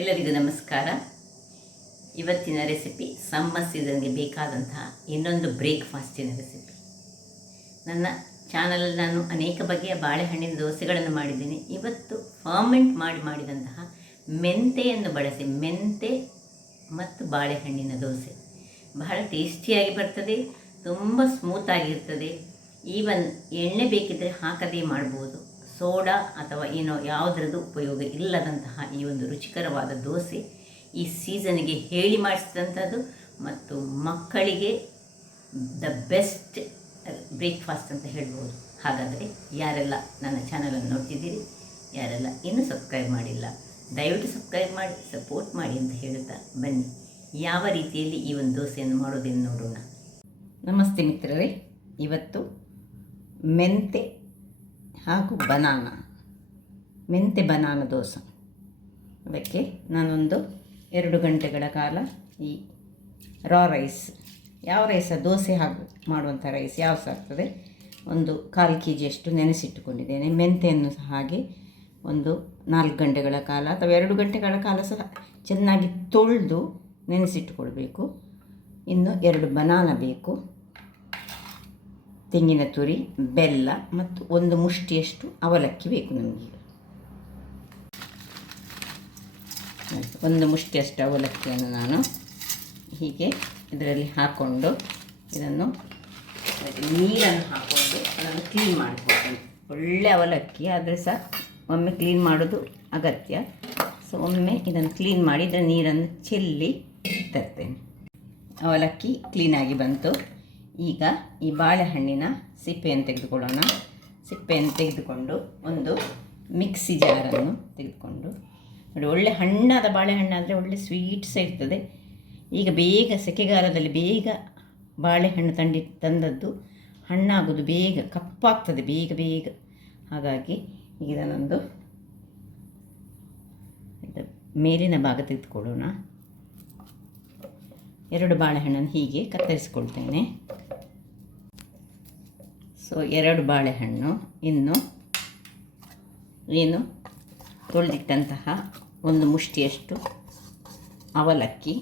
ಎಲ್ಲರಿಗೂ ನಮಸ್ಕಾರ. ಇವತ್ತಿನ ರೆಸಿಪಿ ಸಮ್ಮರ್ ಸೀಸನ್ಗೆ ಬೇಕಾದಂತಹ ಇನ್ನೊಂದು ಬ್ರೇಕ್ಫಾಸ್ಟಿನ ರೆಸಿಪಿ. ನನ್ನ ಚಾನಲಲ್ಲಿ ನಾನು ಅನೇಕ ಬಗೆಯ ಬಾಳೆಹಣ್ಣಿನ ದೋಸೆಗಳನ್ನು ಮಾಡಿದ್ದೀನಿ. ಇವತ್ತು ಫರ್ಮೆಂಟ್ ಮಾಡಿದಂತಹ ಮೆಂತೆಯನ್ನು ಬಳಸಿ ಮೆಂತೆ ಮತ್ತು ಬಾಳೆಹಣ್ಣಿನ ದೋಸೆ ಬಹಳ ಟೇಸ್ಟಿಯಾಗಿ ಬರ್ತದೆ, ತುಂಬ ಸ್ಮೂತಾಗಿರ್ತದೆ. ಈವನ್ ಎಣ್ಣೆ ಬೇಕಿದ್ದರೆ ಹಾಕದೇ ಮಾಡ್ಬೋದು. ಸೋಡಾ ಅಥವಾ ಏನೋ ಯಾವುದರದ್ದು ಉಪಯೋಗ ಇಲ್ಲದಂತಹ ಈ ಒಂದು ರುಚಿಕರವಾದ ದೋಸೆ ಈ ಸೀಸನ್ಗೆ ಹೇಳಿ ಮಾಡಿಸಿದಂಥದ್ದು ಮತ್ತು ಮಕ್ಕಳಿಗೆ ದ ಬೆಸ್ಟ್ ಬ್ರೇಕ್ಫಾಸ್ಟ್ ಅಂತ ಹೇಳ್ಬೋದು. ಹಾಗಾದರೆ ಯಾರೆಲ್ಲ ನನ್ನ ಚಾನಲನ್ನು ನೋಡ್ತಿದ್ದೀರಿ, ಯಾರೆಲ್ಲ ಇನ್ನೂ ಸಬ್ಸ್ಕ್ರೈಬ್ ಮಾಡಿಲ್ಲ, ದಯವಿಟ್ಟು ಸಬ್ಸ್ಕ್ರೈಬ್ ಮಾಡಿ ಸಪೋರ್ಟ್ ಮಾಡಿ ಅಂತ ಹೇಳುತ್ತಾ ಬನ್ನಿ ಯಾವ ರೀತಿಯಲ್ಲಿ ಈ ಒಂದು ದೋಸೆಯನ್ನು ಮಾಡೋದನ್ನು ನೋಡೋಣ. ನಮಸ್ತೆ ಮಿತ್ರರೇ, ಇವತ್ತು ಮೆಂತೆ ಹಾಗೂ ಮೆಂತೆ ಬನಾನ ದೋಸೆ. ಅದಕ್ಕೆ ನಾನೊಂದು 2 ಗಂಟೆಗಳ ಕಾಲ ಈ ರೈಸ್, ಯಾವ ರೈಸ್ ದೋಸೆ ಮಾಡುವಂಥ ರೈಸ್ ಯಾವ ಆಗ್ತದೆ, ಒಂದು 1/4 kg ನೆನೆಸಿಟ್ಟುಕೊಂಡಿದ್ದೇನೆ. ಮೆಂತೆಯನ್ನು ಸಹ ಹಾಗೆ ಒಂದು 4 ಗಂಟೆಗಳ ಕಾಲ ಅಥವಾ 2 ಗಂಟೆಗಳ ಕಾಲ ಸಹ ಚೆನ್ನಾಗಿ ತೊಳೆದು ನೆನೆಸಿಟ್ಟುಕೊಳ್ಬೇಕು. ಇನ್ನು 2 ಬನಾನ ಬೇಕು, ತೆಂಗಿನ ತುರಿ, ಬೆಲ್ಲ ಮತ್ತು 1 ಮುಷ್ಟಿಯಷ್ಟು ಅವಲಕ್ಕಿ ಬೇಕು ನಮಗೆ. 1 ಮುಷ್ಟಿಯಷ್ಟು ಅವಲಕ್ಕಿಯನ್ನು ನಾನು ಹೀಗೆ ಇದರಲ್ಲಿ ಹಾಕ್ಕೊಂಡು ಇದನ್ನು ನೀರನ್ನು ಹಾಕ್ಕೊಂಡು ಅದನ್ನು ಕ್ಲೀನ್ ಮಾಡಿಕೊಳ್ತೇನೆ. ಒಳ್ಳೆ ಅವಲಕ್ಕಿ ಆದರೆ ಸಹ ಒಮ್ಮೆ ಕ್ಲೀನ್ ಮಾಡೋದು ಅಗತ್ಯ. ಸೊ ಒಮ್ಮೆ ಇದನ್ನು ಕ್ಲೀನ್ ಮಾಡಿ ಇದರ ನೀರನ್ನು ಚೆಲ್ಲಿ ತರ್ತೇನೆ. ಅವಲಕ್ಕಿ ಕ್ಲೀನಾಗಿ ಬಂತು. ಈಗ ಈ ಬಾಳೆಹಣ್ಣಿನ ಸಿಪ್ಪೆಯನ್ನು ತೆಗೆದುಕೊಳ್ಳೋಣ. ಸಿಪ್ಪೆಯನ್ನು ತೆಗೆದುಕೊಂಡು ಒಂದು ಮಿಕ್ಸಿ ಜಾರನ್ನು ತೆಗೆದುಕೊಂಡು ನೋಡಿ, ಒಳ್ಳೆ ಹಣ್ಣಾದ ಬಾಳೆಹಣ್ಣಾದರೆ ಒಳ್ಳೆ ಸ್ವೀಟ್ಸ್ ಇರ್ತದೆ. ಈಗ ಬೇಗ ಸೆಕೆಗಾಲದಲ್ಲಿ ಬೇಗ ಬಾಳೆಹಣ್ಣು ತಂದದ್ದು ಹಣ್ಣಾಗೋದು ಬೇಗ ಕಪ್ಪಾಗ್ತದೆ ಬೇಗ. ಹಾಗಾಗಿ ಈಗ ಇದನ್ನೊಂದು ಮೇಲಿನ ಭಾಗ ತೆಗೆದುಕೊಳ್ಳೋಣ. 2 ಬಾಳೆಹಣ್ಣನ್ನು ಹೀಗೆ ಕತ್ತರಿಸಿಕೊಳ್ತೇನೆ. ಸೊ 2 ಬಾಳೆಹಣ್ಣು, ಇನ್ನು ಏನು ತೊಳೆದಿಟ್ಟಂತಹ 1 ಮುಷ್ಟಿಯಷ್ಟು ಅವಲಕ್ಕಿ.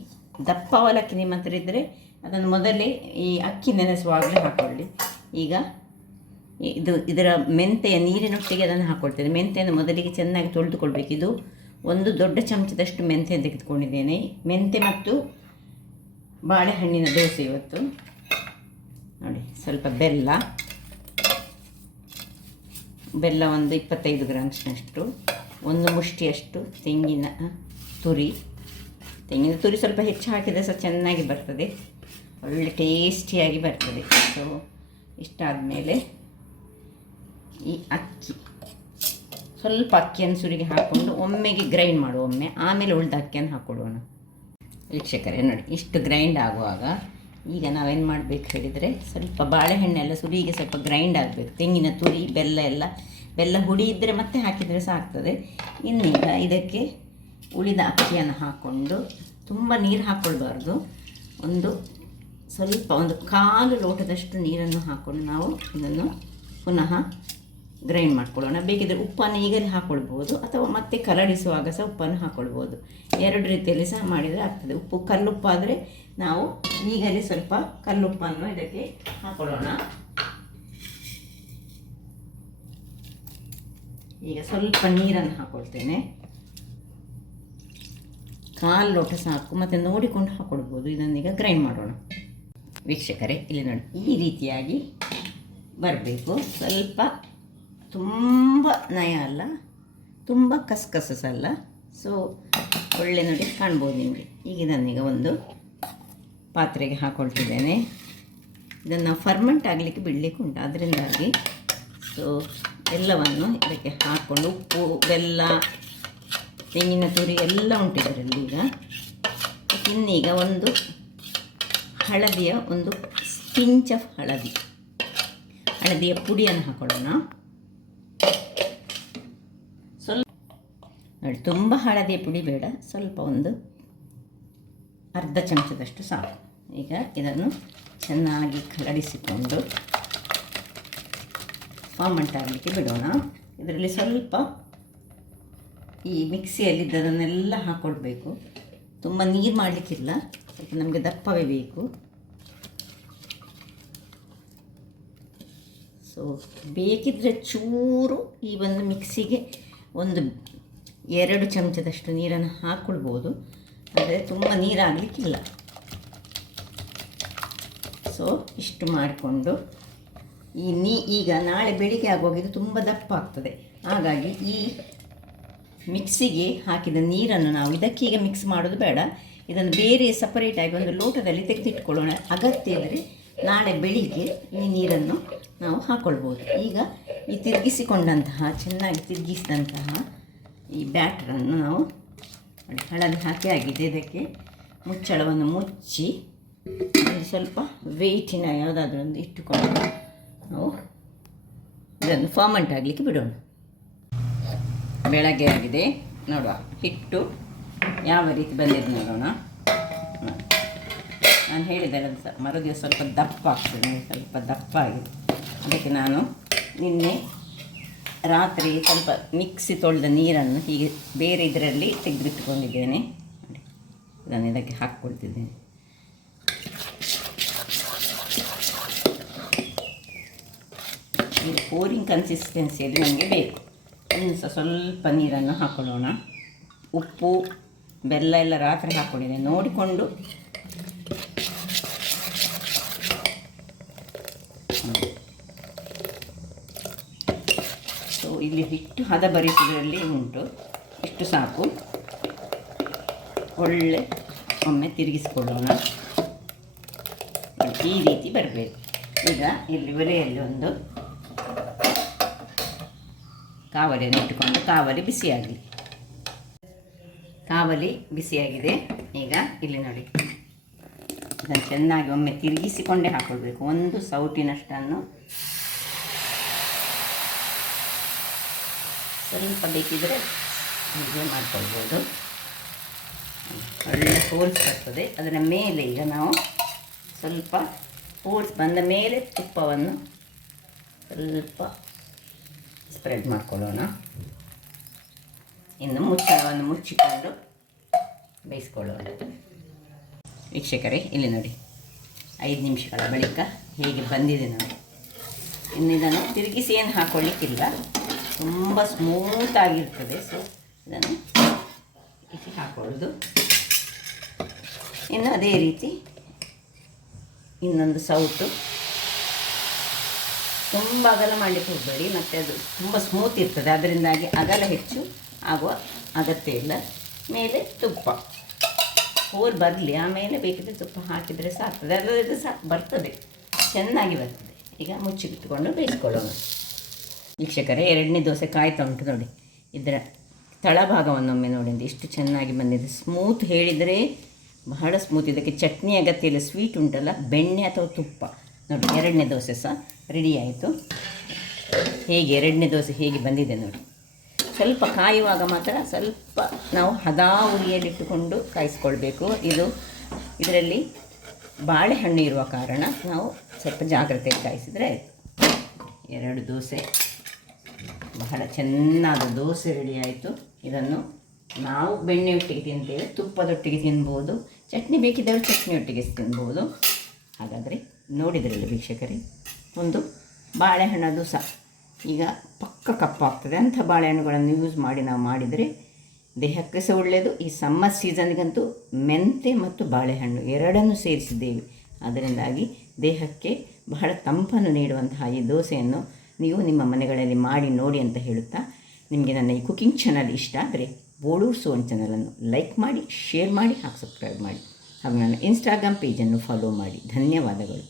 ದಪ್ಪ ಅವಲಕ್ಕಿ ನಿಮ್ಮ ಹತ್ರ ಇದ್ದರೆ ಅದನ್ನು ಮೊದಲೇ ಈ ಅಕ್ಕಿ ನೆನೆಸುವಾಗಲೇ ಹಾಕ್ಕೊಳ್ಳಿ. ಈಗ ಇದರ ಮೆಂತೆಯ ನೀರಿನೊಟ್ಟಿಗೆ ಅದನ್ನು ಹಾಕ್ಕೊಳ್ತೇನೆ. ಮೆಂತೆಯನ್ನು ಮೊದಲಿಗೆ ಚೆನ್ನಾಗಿ ತೊಳೆದುಕೊಳ್ಬೇಕು. ಇದು 1 ದೊಡ್ಡ ಚಮಚದಷ್ಟು ಮೆಂತೆ ತೆಗೆದುಕೊಂಡಿದ್ದೇನೆ. ಮೆಂತೆ ಮತ್ತು ಬಾಳೆಹಣ್ಣಿನ ದೋಸೆ ಇವತ್ತು. ನೋಡಿ, ಸ್ವಲ್ಪ ಬೆಲ್ಲ ಒಂದು 25 ಗ್ರಾಮ್ಸ್ನಷ್ಟು, 1 ಮುಷ್ಟಿಯಷ್ಟು ತೆಂಗಿನ ತುರಿ ಸ್ವಲ್ಪ ಹೆಚ್ಚು ಹಾಕಿದರೆ ಸಹ ಚೆನ್ನಾಗಿ ಬರ್ತದೆ, ಒಳ್ಳೆ ಟೇಸ್ಟಿಯಾಗಿ ಬರ್ತದೆ. ಸೊ ಇಷ್ಟಾದ ಮೇಲೆ ಈ ಸ್ವಲ್ಪ ಅಕ್ಕಿಯನ್ನು ಸುರಿಗೆ ಹಾಕ್ಕೊಂಡು ಒಮ್ಮೆಗೆ ಗ್ರೈಂಡ್ ಮಾಡುವ, ಆಮೇಲೆ ಉಳಿದ ಅಕ್ಕಿಯನ್ನು ಹಾಕ್ಕೊಡೋಣ. ವೀಕ್ಷಕರೇ ನೋಡಿ, ಇಷ್ಟು ಗ್ರೈಂಡ್ ಆಗುವಾಗ ಈಗ ನಾವೇನು ಮಾಡಬೇಕು ಹೇಳಿದರೆ, ಸ್ವಲ್ಪ ಬಾಳೆಹಣ್ಣೆಲ್ಲ ಸುರಿಗೆ ಸ್ವಲ್ಪ ಗ್ರೈಂಡ್ ಆಗಬೇಕು. ತೆಂಗಿನ ತುರಿ, ಬೆಲ್ಲ ಹುಡಿ ಇದ್ದರೆ ಮತ್ತೆ ಹಾಕಿದರೆ ಸಹ ಆಗ್ತದೆ. ಇನ್ನೀಗ ಇದಕ್ಕೆ ಉಳಿದ ಅಕ್ಕಿಯನ್ನು ಹಾಕ್ಕೊಂಡು, ತುಂಬ ನೀರು ಹಾಕ್ಕೊಳ್ಬಾರ್ದು, ಸ್ವಲ್ಪ 1/4 ಲೋಟದಷ್ಟು ನೀರನ್ನು ಹಾಕ್ಕೊಂಡು ನಾವು ಇದನ್ನು ಪುನಃ ಗ್ರೈಂಡ್ ಮಾಡ್ಕೊಳ್ಳೋಣ. ಬೇಕಿದ್ದರೆ ಉಪ್ಪನ್ನು ಈಗಲೇ ಹಾಕ್ಕೊಳ್ಬೋದು ಅಥವಾ ಮತ್ತೆ ಕರಡಿಸುವಾಗ ಸಹ ಉಪ್ಪನ್ನು ಹಾಕ್ಕೊಳ್ಬೋದು. 2 ರೀತಿಯಲ್ಲಿ ಸಹ ಮಾಡಿದರೆ ಆಗ್ತದೆ. ಕಲ್ಲುಪ್ಪಾದರೆ ನಾವು ಈಗಲೇ ಸ್ವಲ್ಪ ಕಲ್ಲುಪ್ಪನ್ನು ಇದಕ್ಕೆ ಹಾಕ್ಕೊಳ್ಳೋಣ. ಈಗ ಸ್ವಲ್ಪ ನೀರನ್ನು ಹಾಕ್ಕೊಳ್ತೇನೆ. 1/4 ಲೋಟ ಸಾಕು, ಮತ್ತು ನೋಡಿಕೊಂಡು ಹಾಕ್ಕೊಳ್ಬೋದು. ಇದನ್ನೀಗ ಗ್ರೈಂಡ್ ಮಾಡೋಣ. ವೀಕ್ಷಕರೇ, ಇಲ್ಲಿ ನೋಡಿ, ಈ ರೀತಿಯಾಗಿ ಬರಬೇಕು. ಸ್ವಲ್ಪ ತುಂಬ ನಯ ಅಲ್ಲ, ತುಂಬ ಕಸಕಸಲ್ಲ. ಸೊ ಒಳ್ಳೆ ನೋಡಿ ಕಾಣ್ಬೋದು ನಿಮಗೆ. ಈಗ ಇದನ್ನೀಗ ಒಂದು ಪಾತ್ರೆಗೆ ಹಾಕ್ಕೊಳ್ತಿದ್ದೇನೆ. ಇದನ್ನು ಫರ್ಮೆಂಟ್ ಆಗಲಿಕ್ಕೆ ಬಿಡಲಿಕ್ಕೆ ಉಂಟು, ಅದರಿಂದಾಗಿ ಸೊ ಎಲ್ಲವನ್ನು ಇದಕ್ಕೆ ಹಾಕ್ಕೊಂಡು, ಉಪ್ಪು, ಬೆಲ್ಲ, ತೆಂಗಿನ ತುರಿ ಎಲ್ಲ ಉಂಟು ಇದರಲ್ಲಿ. ಇನ್ನೀಗ ಒಂದು ಪಿಂಚ್ ಆಫ್ ಹಳದಿಯ ಪುಡಿಯನ್ನು ಹಾಕೊಳ್ಳೋಣ. ಸ್ವಲ್ಪ ನೋಡಿ, ತುಂಬ ಹಳದಿಯ ಪುಡಿ ಬೇಡ, ಸ್ವಲ್ಪ ಒಂದು ಅರ್ಧ ಚಮಚದಷ್ಟು ಸಾಕು. ಈಗ ಇದನ್ನು ಚೆನ್ನಾಗಿ ಕಲಡಿಸಿಕೊಂಡು ಫರ್ಮೆಂಟ್ ಆಗಲಿಕ್ಕೆ ಬಿಡೋಣ. ಇದರಲ್ಲಿ ಸ್ವಲ್ಪ ಈ ಮಿಕ್ಸಿಯಲ್ಲಿದ್ದದನ್ನೆಲ್ಲ ಹಾಕ್ಕೊಳ್ಬೇಕು. ತುಂಬ ನೀರು ಮಾಡಲಿಕ್ಕಿಲ್ಲ, ಸ್ವಲ್ಪ ನಮಗೆ ದಪ್ಪವೇ ಬೇಕು. ಸೊ ಬೇಕಿದ್ದರೆ ಚೂರು ಈ ಒಂದು ಮಿಕ್ಸಿಗೆ ಒಂದು 2 ಚಮಚದಷ್ಟು ನೀರನ್ನು ಹಾಕ್ಕೊಳ್ಬೋದು, ಆದರೆ ತುಂಬ ನೀರಾಗಲಿಕ್ಕಿಲ್ಲ. ಸೊ ಇಷ್ಟು ಮಾಡಿಕೊಂಡು ಈಗ ನಾಳೆ ಬೆಳಿಗ್ಗೆ ಆಗುವಾಗ ಇದು ತುಂಬ ದಪ್ಪ ಆಗ್ತದೆ. ಹಾಗಾಗಿ ಈ ಮಿಕ್ಸಿಗೆ ಹಾಕಿದ ನೀರನ್ನು ನಾವು ಇದಕ್ಕೀಗ ಮಿಕ್ಸ್ ಮಾಡೋದು ಬೇಡ, ಇದನ್ನು ಬೇರೆ ಸಪರೇಟಾಗಿ ಒಂದು ಲೋಟದಲ್ಲಿ ತೆಗೆದಿಟ್ಕೊಳ್ಳೋಣ. ಅಗತ್ಯ ಇದ್ದರೆ ನಾಳೆ ಬೆಳಿಗ್ಗೆ ಈ ನೀರನ್ನು ನಾವು ಹಾಕ್ಕೊಳ್ಬೋದು. ಈಗ ಈ ಚೆನ್ನಾಗಿ ತಿರುಗಿಸಿದಂತಹ ಈ ಬ್ಯಾಟರನ್ನು ನಾವು ಹಳದಿ ಹಾಕಿ ಆಗಿದೆ. ಇದಕ್ಕೆ ಮುಚ್ಚಳವನ್ನು ಮುಚ್ಚಿ ಒಂದು ಸ್ವಲ್ಪ ವೆಯ್ಟಿನ ಯಾವುದಾದ್ರೂ ಒಂದು ಇಟ್ಟುಕೊಂಡು ನಾವು ಇದನ್ನು ಫರ್ಮೆಂಟ್ ಆಗಲಿಕ್ಕೆ ಬಿಡೋಣ. ಬೆಳಗ್ಗೆ ಆಗಿದೆ, ನೋಡುವ ಹಿಟ್ಟು ಯಾವ ರೀತಿ ಬಂದಿದೆ ನೋಡೋಣ. ನಾನು ಹೇಳಿದೆ ಮರುದಿವಸ ಸ್ವಲ್ಪ ದಪ್ಪ ಆಗ್ತದೆ, ಸ್ವಲ್ಪ ದಪ್ಪ ಆಗಿದೆ. ಅದಕ್ಕೆ ನಾನು ನಿನ್ನೆ ರಾತ್ರಿ ಸ್ವಲ್ಪ ಮಿಕ್ಸಿ ತೊಳೆದ ನೀರನ್ನು ಹೀಗೆ ಬೇರೆ ಇದರಲ್ಲಿ ತೆಗೆದಿಟ್ಟುಕೊಂಡಿದ್ದೇನೆ. ಇದನ್ನು ಇದಕ್ಕೆ ಹಾಕ್ಕೊಳ್ತಿದ್ದೇನೆ. ಇದು ಪೋರಿಂಗ್ ಕನ್ಸಿಸ್ಟೆನ್ಸಿಯಲ್ಲಿ ನನಗೆ ಬೇಕು. ಇನ್ನು ಸ್ವಲ್ಪ ನೀರನ್ನು ಹಾಕ್ಕೊಳ್ಳೋಣ. ಉಪ್ಪು ಬೆಲ್ಲ ಎಲ್ಲ ರಾತ್ರಿ ಹಾಕ್ಕೊಂಡಿದ್ದೆ, ನೋಡಿಕೊಂಡು ಸೊ ಇಲ್ಲಿ ಹಿಟ್ಟು ಹದ ಬರಿಸುವುದರಲ್ಲಿ ಉಂಟು, ಇಷ್ಟು ಸಾಕು. ಒಳ್ಳೆ ಒಮ್ಮೆ ತಿರುಗಿಸ್ಕೊಳ್ಳೋಣ. ಈ ರೀತಿ ಬರಬೇಕು. ಈಗ ಇಲ್ಲಿ ಒಲೆಯಲ್ಲಿ ಒಂದು ಕಾವಲಿಯನ್ನು ಇಟ್ಟುಕೊಂಡು ಕಾವಲಿ ಬಿಸಿಯಾಗಲಿ. ಕಾವಲಿ ಬಿಸಿಯಾಗಿದೆ. ಈಗ ಇಲ್ಲಿ ನೋಡಿ, ಇದನ್ನು ಚೆನ್ನಾಗಿ ಒಮ್ಮೆ ತಿರುಗಿಸಿಕೊಂಡೇ ಹಾಕ್ಕೊಳ್ಬೇಕು. ಒಂದು ಸೌಟಿನಷ್ಟನ್ನು ಸ್ವಲ್ಪ ಬೇಕಿದ್ದರೆ ಹೀಗೆ ಮಾಡ್ಕೊಳ್ಬೋದು. ಒಳ್ಳೆ ಹೋಲ್ಸ್ ಬರ್ತದೆ. ಅದರ ಮೇಲೆ ಈಗ ನಾವು ಸ್ವಲ್ಪ ಹೋಲ್ಸ್ ಬಂದ ಮೇಲೆ ತುಪ್ಪವನ್ನು ಸ್ವಲ್ಪ ಸ್ಪ್ರೆಡ್ ಮಾಡ್ಕೊಳ್ಳೋಣ. ಇನ್ನು ಮುಚ್ಚಳವನ್ನು ಮುಚ್ಚಿಕೊಂಡು ಬೇಯಿಸ್ಕೊಳ್ಳೋಣ. ವೀಕ್ಷಕರೇ, ಇಲ್ಲಿ ನೋಡಿ 5 ನಿಮಿಷಗಳ ಬಳಿಕ ಹೇಗೆ ಬಂದಿದೆ ನೋಡಿ. ಇನ್ನು ಇದನ್ನು ತಿರುಗಿಸಿ ಏನು ಹಾಕ್ಕೊಳ್ಳಿಕ್ಕಿಲ್ಲ, ತುಂಬ ಸ್ಮೂತಾಗಿರ್ತದೆ. ಸೊ ಇದನ್ನು ಇಸಿ ಹಾಕೊಳ್ಳೋದು. ಇನ್ನು ಅದೇ ರೀತಿ ಇನ್ನೊಂದು ಸೌಟು, ತುಂಬ ಅಗಲ ಮಾಡಲಿಕ್ಕೆ ಹೋಗಬೇಡಿ, ಮತ್ತು ಅದು ತುಂಬ ಸ್ಮೂತ್ ಇರ್ತದೆ. ಅದರಿಂದಾಗಿ ಅಗಲ ಹೆಚ್ಚು ಆಗುವ ಅಗತ್ಯ ಇಲ್ಲ. ಮೇಲೆ ತುಪ್ಪ ಹೋಲ್ ಬರಲಿ, ಆಮೇಲೆ ಬೇಕಿದ್ರೆ ತುಪ್ಪ ಹಾಕಿದರೆ ಸಾಕ್ತದೆ. ಅದರದ್ದು ಬರ್ತದೆ, ಚೆನ್ನಾಗಿ ಬರ್ತದೆ. ಈಗ ಮುಚ್ಚಿಟ್ಟುಕೊಂಡು ಬೇಯಿಸ್ಕೊಳ್ಳೋಣ. ವೀಕ್ಷಕರೇ, 2ನೇ ದೋಸೆ ಕಾಯ್ತಾ ಉಂಟು ನೋಡಿ. ಇದರ ತಳಭಾಗವನ್ನೊಮ್ಮೆ ನೋಡಿ, ಎಷ್ಟು ಚೆನ್ನಾಗಿ ಬಂದಿದೆ. ಸ್ಮೂತ್ ಹೇಳಿದರೆ ಬಹಳ ಸ್ಮೂತ್. ಇದಕ್ಕೆ ಚಟ್ನಿ ಅಗತ್ಯ ಇಲ್ಲ. ಸ್ವೀಟ್ ಉಂಟಲ್ಲ, ಬೆಣ್ಣೆ ಅಥವಾ ತುಪ್ಪ ನೋಡಿ. 2ನೇ ದೋಸೆ ಸಹ ರೆಡಿ ಆಯಿತು. ಹೇಗೆ 2ನೇ ದೋಸೆ ಹೇಗೆ ಬಂದಿದೆ ನೋಡಿ. ಸ್ವಲ್ಪ ಕಾಯುವಾಗ ಮಾತ್ರ ಸ್ವಲ್ಪ ನಾವು ಹದಾ ಉರಿಯಲ್ಲಿಟ್ಟುಕೊಂಡು ಕಾಯಿಸ್ಕೊಳ್ಬೇಕು. ಇದರಲ್ಲಿ ಬಾಳೆಹಣ್ಣು ಇರುವ ಕಾರಣ ನಾವು ಸ್ವಲ್ಪ ಜಾಗ್ರತೆಯಲ್ಲಿ ಕಾಯಿಸಿದರೆ ಆಯಿತು. 2 ದೋಸೆ, ಬಹಳ ಚೆನ್ನಾದ ದೋಸೆ ರೆಡಿ ಆಯಿತು. ಇದನ್ನು ನಾವು ಬೆಣ್ಣೆಯೊಟ್ಟಿಗೆ ತಿಂತೇವೆ, ತುಪ್ಪದೊಟ್ಟಿಗೆ ತಿನ್ಬೋದು, ಚಟ್ನಿ ಬೇಕಿದ್ದವರು ಚಟ್ನಿಯೊಟ್ಟಿಗೆ ತಿನ್ಬೋದು. ಹಾಗಾದರೆ ನೋಡಿದ್ರಲ್ಲ ವೀಕ್ಷಕರೇ, ಒಂದು ಬಾಳೆಹಣ್ಣದು ಸಹ ಈಗ ಪಕ್ಕ ಕಪ್ಪಾಗ್ತದೆ. ಅಂಥ ಬಾಳೆಹಣ್ಣುಗಳನ್ನು ಯೂಸ್ ಮಾಡಿ ನಾವು ಮಾಡಿದರೆ ದೇಹಕ್ಕೆ ಸಹ ಒಳ್ಳೆಯದು. ಈ ಸಮ್ಮರ್ ಸೀಸನ್ಗಂತೂ ಮೆಂತೆ ಮತ್ತು ಬಾಳೆಹಣ್ಣು ಎರಡನ್ನೂ ಸೇರಿಸಿದ್ದೇವೆ. ಅದರಿಂದಾಗಿ ದೇಹಕ್ಕೆ ಬಹಳ ತಂಪನ್ನು ನೀಡುವಂತಹ ಈ ದೋಸೆಯನ್ನು ನೀವು ನಿಮ್ಮ ಮನೆಗಳಲ್ಲಿ ಮಾಡಿ ನೋಡಿ ಅಂತ ಹೇಳುತ್ತಾ, ನಿಮಗೆ ನನ್ನ ಈ ಕುಕಿಂಗ್ ಚಾನಲ್ ಇಷ್ಟ ಆದರೆ ಬೋಳೂರು ಸೋನ್ ಚಾನಲನ್ನು ಲೈಕ್ ಮಾಡಿ, ಶೇರ್ ಮಾಡಿ ಹಾಗೂ ಸಬ್ಸ್ಕ್ರೈಬ್ ಮಾಡಿ. ಹಾಗೂ ನನ್ನ ಇನ್ಸ್ಟಾಗ್ರಾಮ್ ಪೇಜನ್ನು ಫಾಲೋ ಮಾಡಿ. ಧನ್ಯವಾದಗಳು.